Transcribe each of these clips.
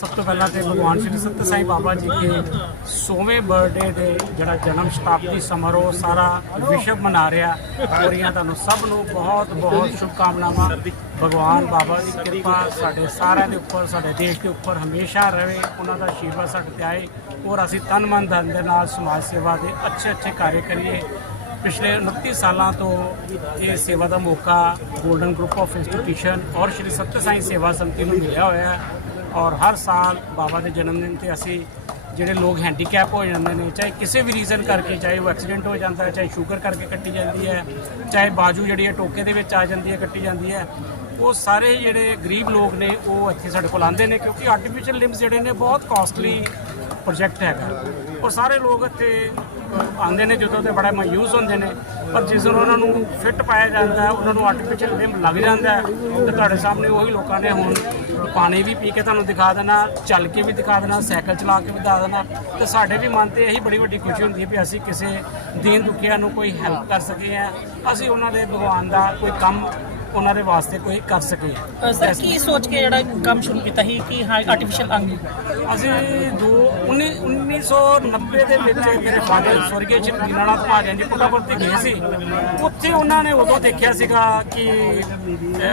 ਸਭ ਤੋਂ ਪਹਿਲਾਂ ਤੇ ਭਗਵਾਨ ਸ਼੍ਰੀ ਸਤਿ ਸਾਈਂ ਬਾਬਾ ਜੀ ਦੇ 100ਵੇਂ ਬਰਥਡੇ ਦੇ ਜਿਹੜਾ ਜਨਮ ਸ਼ਤਾਬਦੀ ਸਮਾਰੋਹ ਸਾਰਾ ਵਿਸ਼ਵ ਮਨਾ ਰਿਹਾ। ਔਰ ਤੁਹਾਨੂੰ ਸਭ ਨੂੰ ਬਹੁਤ ਬਹੁਤ ਸ਼ੁਭਕਾਮਨਾਵਾਂ। ਭਗਵਾਨ ਬਾਬਾ ਦੀ ਕਿਰਪਾ ਸਾਡੇ ਸਾਰਿਆਂ ਦੇ ਉੱਪਰ, ਸਾਡੇ ਦੇਸ਼ ਦੇ ਉੱਪਰ ਹਮੇਸ਼ਾ ਰਹੇ। ਉਹਨਾਂ ਦਾ ਆਸ਼ੀਰਵਾਦ ਸਾਡੇ ਤੇ ਆਏ। ਔਰ ਅਸੀਂ ਤਨ ਮਨ ਧਨ ਦੇ ਨਾਲ ਸਮਾਜ ਸੇਵਾ ਦੇ ਅੱਛੇ ਅੱਛੇ ਕਾਰਜ ਕਰੀਏ। ਪਿਛਲੇ 29 ਸਾਲਾਂ ਤੋਂ ਇਹ ਸੇਵਾ ਦਾ ਮੌਕਾ ਗੋਲਡਨ ਗਰੁੱਪ ਆਫ ਇੰਸਟੀਟਿਊਸ਼ਨ ਔਰ ਸ਼੍ਰੀ ਸਤਿ ਸਾਈਂ ਸੇਵਾ ਸੰਮਤੀ ਨੂੰ ਮਿਲਿਆ ਹੋਇਆ ਹੈ। ਔਰ ਹਰ ਸਾਲ ਬਾਬਾ ਦੇ ਜਨਮ ਦਿਨ ਤੇ ਅਸੀਂ ਜਿਹੜੇ ਲੋਕ ਹੈਂਡੀਕੈਪ ਹੋ ਜਾਂਦੇ ਨੇ, ਚਾਹੇ ਕਿਸੇ ਵੀ ਰੀਜ਼ਨ ਕਰਕੇ, ਚਾਹੇ ਉਹ ਐਕਸੀਡੈਂਟ ਹੋ ਜਾਂਦਾ ਹੈ, ਚਾਹੇ ਸ਼ੂਗਰ ਕਰਕੇ ਕੱਟੀ ਜਾਂਦੀ ਹੈ, ਚਾਹੇ ਬਾਜੂ ਜਿਹੜੀ ਹੈ ਟੋਕੇ ਦੇ ਵਿੱਚ ਆ ਜਾਂਦੀ ਹੈ, ਕੱਟੀ ਜਾਂਦੀ ਹੈ, ਉਹ ਸਾਰੇ ਜਿਹੜੇ ਗਰੀਬ ਲੋਕ ਨੇ, ਉਹ ਇੱਥੇ ਸਾਡੇ ਕੋਲ ਆਉਂਦੇ ਨੇ ਕਿਉਂਕਿ ਆਰਟੀਫੀਸ਼ੀਅਲ ਲਿੰਬਸ ਜਿਹੜੇ ਨੇ ਬਹੁਤ ਕਾਸਟਲੀ ਪ੍ਰੋਜੈਕਟ ਹੈਗਾ। ਔਰ ਸਾਰੇ ਲੋਕ ਇੱਥੇ ਆਉਂਦੇ ਨੇ ਜਦੋਂ ਤੇ ਬੜਾ ਮਾਯੂਸ ਹੁੰਦੇ ਨੇ। ਪਰ ਜਿਸ ਦਿਨ ਉਹਨਾਂ ਨੂੰ ਫਿੱਟ ਪਾਇਆ ਜਾਂਦਾ ਹੈ, ਉਹਨਾਂ ਨੂੰ ਆਰਟੀਫੀਸ਼ੀਅਲ ਲਿੰਬ ਲੱਗ ਜਾਂਦਾ ਹੈ, ਤੇ ਤੁਹਾਡੇ ਸਾਹਮਣੇ ਉਹੀ ਲੋਕਾਂ ਨੇ ਹੁਣ ਪਾਣੀ ਵੀ ਪੀ ਕੇ ਤੁਹਾਨੂੰ ਦਿਖਾ ਦੇਣਾ, ਚੱਲ ਕੇ ਵੀ ਦਿਖਾ ਦੇਣਾ, ਸਾਈਕਲ ਚਲਾ ਕੇ ਵੀ ਦਿਖਾ ਦੇਣਾ। ਤੇ ਸਾਡੇ ਵੀ ਮਨ ਤੇ ਇਹੀ ਬੜੀ ਵੱਡੀ ਖੁਸ਼ੀ ਹੁੰਦੀ ਹੈ ਵੀ ਅਸੀਂ ਕਿਸੇ ਦੀਨ ਦੁਖੀਆਂ ਨੂੰ ਕੋਈ ਹੈਲਪ ਕਰ ਸਕੇ ਆ ਅਸੀਂ ਉਹਨਾਂ ਦੇ ਭਗਵਾਨ ਦਾ ਕੋਈ ਕੰਮ ਉਹਨਾਂ ਦੇ ਵਾਸਤੇ ਕੋਈ ਕਰ ਸਕੇ। ਸਰ ਕੀ ਸੋਚ ਕੇ ਜਿਹੜਾ ਕੰਮ ਸ਼ੁਰੂ ਕੀਤਾ ਸੀ? ਕਿ ਹਾਂ ਆਰਟੀਫੀਸ਼ੀਅਲ ਅੰਗ? ਅਸੀਂ 19 1990 ਦੇ ਵਿੱਚ ਮੇਰੇ ਫਾਦਰ ਸਵਰਗੀ ਸ਼੍ਰੀ ਦੀਨਾਨਾਥ ਮਹਾਰਾਜ ਜੀ ਪੁੱਟਾਪੁਰ ਤੇ ਗਏ ਸੀ। ਉੱਥੇ ਉਹਨਾਂ ਨੇ ਉਦੋਂ ਦੇਖਿਆ ਸੀਗਾ ਕਿ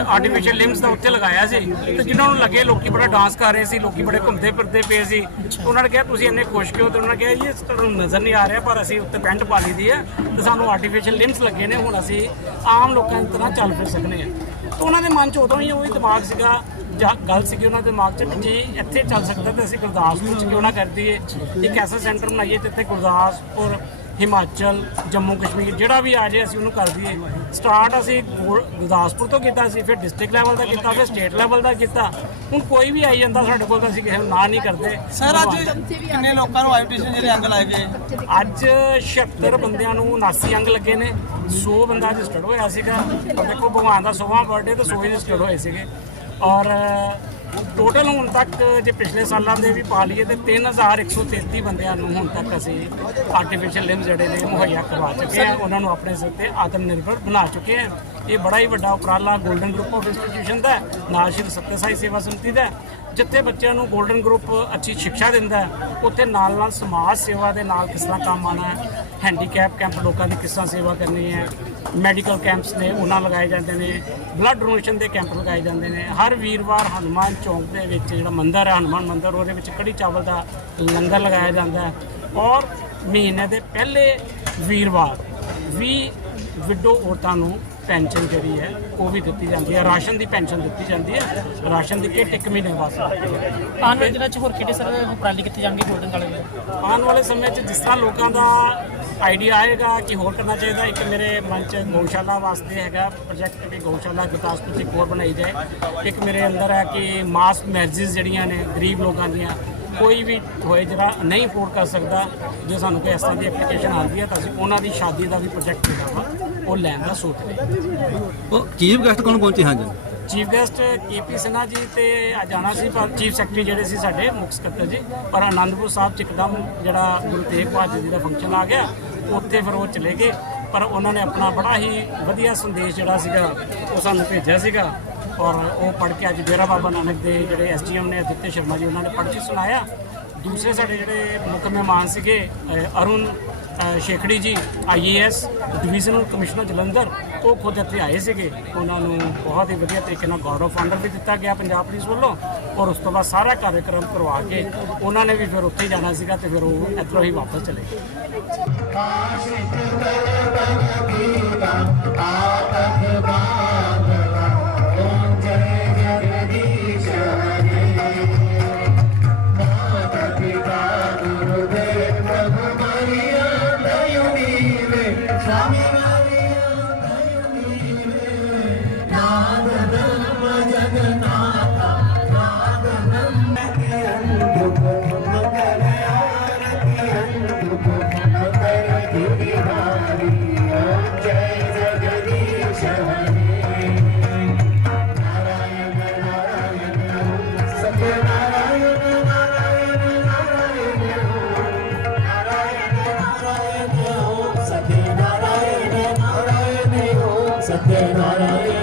ਆਰਟੀਫੀਸ਼ੀਅਲ ਲਿੰਬਸ ਦਾ ਉੱਥੇ ਲਗਾਇਆ ਸੀ ਤੇ ਜਿਨ੍ਹਾਂ ਨੂੰ ਲੱਗੇ ਲੋਕੀ ਬੜਾ ਡਾਂਸ ਕਰ ਰਹੇ ਸੀ ਲੋਕੀ ਬੜੇ ਘੁੰਮਦੇ ਫਿਰਦੇ ਪਏ ਸੀ। ਉਹਨਾਂ ਨੇ ਕਿਹਾ ਤੁਸੀਂ ਇੰਨੇ ਖੁਸ਼ ਕਿਉਂ? ਤੇ ਉਹਨਾਂ ਨੇ ਕਿਹਾ ਜੀ ਇਹ ਤੁਹਾਨੂੰ ਨਜ਼ਰ ਨਹੀਂ ਆ ਰਿਹਾ ਪਰ ਅਸੀਂ ਉੱਤੇ ਪੈਂਟ ਪਾ ਲਈ ਦੀ ਹੈ ਤੇ ਸਾਨੂੰ ਆਰਟੀਫੀਸ਼ੀਅਲ ਲਿੰਬਸ ਲੱਗੇ ਨੇ ਹੁਣ ਅਸੀਂ ਆਮ ਲੋਕਾਂ ਦੀ ਤਰ੍ਹਾਂ ਚੱਲ ਫਿਰ ਸਕਦੇ ਹਾਂ ਤਾਂ ਉਹਨਾਂ ਦੇ ਮਨ 'ਚ ਉਦੋਂ ਹੀ ਉਹੀ ਦਿਮਾਗ ਸੀਗਾ, ਜਾਂ ਗੱਲ ਸੀਗੀ ਉਹਨਾਂ ਦੇ ਦਿਮਾਗ 'ਚ ਵੀ ਜੇ ਇੱਥੇ ਚੱਲ ਸਕਦਾ ਤਾਂ ਅਸੀਂ ਗੁਰਦਾਸਪੁਰ 'ਚ ਕਿਉਂ ਨਾ ਕਰ ਦਈਏ, ਇੱਕ ਐਸਾ ਸੈਂਟਰ ਬਣਾਈਏ ਜਿੱਥੇ ਗੁਰਦਾਸਪੁਰ ਹਿਮਾਚਲ ਜੰਮੂ ਕਸ਼ਮੀਰ ਜਿਹੜਾ ਵੀ ਆ ਜਾਏ ਅਸੀਂ ਉਹਨੂੰ ਕਰ ਦਈਏ। ਸਟਾਰਟ ਅਸੀਂ ਗੁਰ- ਗੁਰਦਾਸਪੁਰ ਤੋਂ ਕੀਤਾ ਸੀ ਫਿਰ ਡਿਸਟ੍ਰਿਕਟ ਲੈਵਲ ਦਾ ਕੀਤਾ ਫਿਰ ਸਟੇਟ ਲੈਵਲ ਦਾ ਕੀਤਾ। ਹੁਣ ਕੋਈ ਵੀ ਆਈ ਜਾਂਦਾ ਸਾਡੇ ਕੋਲ ਤਾਂ ਅਸੀਂ ਕਿਸੇ ਨੂੰ ਨਾ ਨਹੀਂ ਕਰਦੇ। ਸਰ ਅੱਜ ਕਿੰਨੇ ਲੋਕਾਂ ਨੂੰ ਆਈਟੀਸ਼ਨ ਜਿਹੜੇ ਅੰਗ ਲਾਏ ਗਏ? ਅੱਜ 76 ਬੰਦਿਆਂ ਨੂੰ 79 ਅੰਗ ਲੱਗੇ ਨੇ। 100 ਬੰਦਾ ਰਜਿਸਟਰਡ ਹੋਇਆ ਸੀਗਾ। ਦੇਖੋ ਭਗਵਾਨ ਦਾ 100ਵਾਂ ਬਰਥਡੇ ਤੇ 100 ਰਜਿਸਟਰਡ ਹੋਏ ਸੀਗੇ। ਔਰ ਟੋਟਲ ਹੁਣ ਤੱਕ ਜੇ ਪਿਛਲੇ ਸਾਲਾਂ ਦੇ ਵੀ ਪਾ ਲਈਏ ਤੇ 3133 ਬੰਦਿਆਂ ਨੂੰ ਹੁਣ ਤੱਕ ਅਸੀਂ ਆਰਟੀਫੀਸ਼ੀਅਲ ਲਿੰਬ ਜਿਹੜੇ ਨੇ ਮੁਹੱਈਆ ਕਰਵਾ ਚੁੱਕੇ ਹਾਂ ਉਹਨਾਂ ਨੂੰ ਆਪਣੇ ਸਿਰ ਤੇ ਆਤਮ ਨਿਰਭਰ ਬਣਾ ਚੁੱਕੇ ਹਾਂ ਇਹ ਬੜਾ ਹੀ ਵੱਡਾ ਉਪਰਾਲਾ 골ਡਨ ਗਰੁੱਪ ਆਫ ਇੰਸਟੀਟਿਊਸ਼ਨ ਦਾ ਨਾਲ ਸ਼੍ਰੀ ਸੱਤਿਆ ਸਾਈ ਸੇਵਾ ਸਮਿਤੀ ਦਾ ਜਿੱਥੇ ਬੱਚਿਆਂ ਨੂੰ 골ਡਨ ਗਰੁੱਪ ਅੱਛੀ ਸਿੱਖਿਆ ਦਿੰਦਾ ਉੱਥੇ ਨਾਲ ਨਾਲ ਸਮਾਜ ਸੇਵਾ ਦੇ ਨਾਲ ਕਿਸ ਤਰ੍ਹਾਂ ਕੰਮ ਆਣਾ ਹੈ। ਹੈਂਡੀਕੈਪ ਕੈਂਪ ਲੋਕਾਂ ਦੀ ਕਿਸ ਤਰ੍ਹਾਂ ਸੇਵਾ ਕਰਨੀ ਹੈ। ਮੈਡੀਕਲ ਕੈਂਪਸ ਨੇ ਉਹਨਾਂ ਲਗਾਏ ਜਾਂਦੇ ਨੇ। ਬਲੱਡ ਡੋਨੇਸ਼ਨ ਦੇ ਕੈਂਪ ਲਗਾਏ ਜਾਂਦੇ ਨੇ। ਹਰ ਵੀਰਵਾਰ ਹਨੂਮਾਨ ਚੌਂਕ ਦੇ ਵਿੱਚ ਜਿਹੜਾ ਮੰਦਿਰ ਹੈ, ਹਨੂਮਾਨ ਮੰਦਿਰ, ਉਹਦੇ ਵਿੱਚ ਕੜੀ ਚਾਵਲ ਦਾ ਲੰਗਰ ਲਗਾਇਆ ਜਾਂਦਾ ਹੈ। ਔਰ ਮਹੀਨੇ ਦੇ ਪਹਿਲੇ ਵੀਰਵਾਰ ਵੀ ਵਿਡੋ ਔਰਤਾਂ ਨੂੰ ਪੈਨਸ਼ਨ ਜਿਹੜੀ ਹੈ ਉਹ ਵੀ ਦਿੱਤੀ ਜਾਂਦੀ ਹੈ। ਰਾਸ਼ਨ ਦੀ ਪੈਨਸ਼ਨ ਦਿੱਤੀ ਜਾਂਦੀ ਹੈ। ਰਾਸ਼ਨ ਦੀ ਕਿੱਟ ਇੱਕ ਮਹੀਨੇ ਵਾਸਤੇ ਆਉਣ ਵਾਲੇ ਦਿਨਾਂ 'ਚ ਹੋਰ ਕਿਹੜੇ ਸਰ ਉਪਰਾਲੇ ਕੀਤੇ ਜਾਣਗੇ ਗੋਲਡਨ ਕਾਲਜ ਆਉਣ ਵਾਲੇ ਸਮੇਂ 'ਚ ਜਿਸ ਤਰ੍ਹਾਂ ਲੋਕਾਂ ਦਾ ਆਈਡੀਆ ਆਏਗਾ ਕਿ ਹੋਰ ਕਰਨਾ ਚਾਹੀਦਾ ਇੱਕ ਮੇਰੇ ਮਨ 'ਚ ਗਊਸ਼ਾਲਾ ਵਾਸਤੇ ਹੈਗਾ ਪ੍ਰੋਜੈਕਟ ਕਿ ਗਊਸ਼ਾਲਾ ਗੁਰਦਾਸਪੁਰ 'ਚ ਇੱਕ ਹੋਰ ਬਣਾਈ ਜਾਏ। ਇੱਕ ਮੇਰੇ ਅੰਦਰ ਹੈ ਕਿ ਮਾਸ ਮੈਰਿਜਸ ਜਿਹੜੀਆਂ ਨੇ ਗਰੀਬ ਲੋਕਾਂ ਦੀਆਂ ਕੋਈ ਵੀ ਹੋਏ ਜਿਹੜਾ ਨਹੀਂ ਅਫੋਰਡ ਕਰ ਸਕਦਾ ਜੇ ਸਾਨੂੰ ਕੋਈ ਇਸ ਤਰ੍ਹਾਂ ਦੀ ਐਪਲੀਕੇਸ਼ਨ ਆਉਂਦੀ ਹੈ ਤਾਂ ਅਸੀਂ ਉਹਨਾਂ ਦੀ ਸ਼ਾਦੀ ਦਾ ਵੀ ਪ੍ਰੋਜੈਕਟ ਵਾ ਉਹ ਲੈਣ ਦਾ ਸੋਚ ਹਾਂ ਉਹ ਚੀਫ ਗੈਸਟ ਕੌਣ ਪਹੁੰਚੇ? ਹਨ ਜੀ ਚੀਫ ਗੈਸਟ ਕੇਪੀ ਸਿਨਹਾ ਜੀ ਤੇ ਜਾਣਾ ਸੀ ਪਰ ਚੀਫ ਸੈਕਟਰੀ ਜਿਹੜੇ ਸੀ ਸਾਡੇ ਮੁੱਖ ਸਕੱਤਰ ਜੀ। ਪਰ ਆਨੰਦਪੁਰ ਸਾਹਿਬ ਚ ਇੱਕਦਮ ਜਿਹੜਾ ਗੁਰੂ ਤੇਗ ਬਹਾਦਰ ਜੀ ਦਾ ਫੰਕਸ਼ਨ ਆ ਗਿਆ। ਉੱਥੇ ਫਿਰ ਉਹ ਚਲੇ ਗਏ। ਪਰ ਉਹਨਾਂ ਨੇ ਆਪਣਾ ਬੜਾ ਹੀ ਵਧੀਆ ਸੰਦੇਸ਼ ਜਿਹੜਾ ਸੀਗਾ ਉਹ ਸਾਨੂੰ ਭੇਜਿਆ ਸੀਗਾ। ਔਰ ਉਹ ਪੜ੍ਹ ਕੇ ਅੱਜ ਡੇਰਾ ਬਾਬਾ ਨਾਨਕ ਦੇ ਜਿਹੜੇ ਐਸਡੀਐਮ ਨੇ ਅਦਿੱਤੇ ਸ਼ਰਮਾ ਜੀ ਉਹਨਾਂ ਨੇ ਪੜ੍ਹ ਕੇ ਸੁਣਾਇਆ। ਦੂਸਰੇ ਸਾਡੇ ਜਿਹੜੇ ਮੁੱਖ ਮਹਿਮਾਨ ਸੀਗੇ ਅਰੁਣ ਸ਼ੇਖੜੀ ਜੀ ਆਈਏਐਸ ਡਿਵੀਜ਼ਨਲ ਕਮਿਸ਼ਨਰ ਜਲੰਧਰ, ਉਹ ਖੁਦ ਇੱਥੇ ਆਏ ਸੀਗੇ। ਉਹਨਾਂ ਨੂੰ ਬਹੁਤ ਹੀ ਵਧੀਆ ਤਰੀਕੇ ਨਾਲ ਗਾਰਡ ਆਫ ਆਨਰ ਵੀ ਦਿੱਤਾ ਗਿਆ ਪੰਜਾਬ ਪੁਲਿਸ ਵੱਲੋਂ ਔਰ ਉਸ ਤੋਂ ਬਾਅਦ ਸਾਰਾ ਕਾਰਜਕ੍ਰਮ ਕਰਵਾ ਕੇ ਉਹਨਾਂ ਨੇ ਵੀ ਫਿਰ ਉੱਥੇ ਹੀ ਜਾਣਾ ਸੀਗਾ ਤੇ ਫਿਰ ਉਹ ਇੱਥੋਂ ਹੀ ਵਾਪਸ ਚਲੇ ਗਏ। सत्यनारायण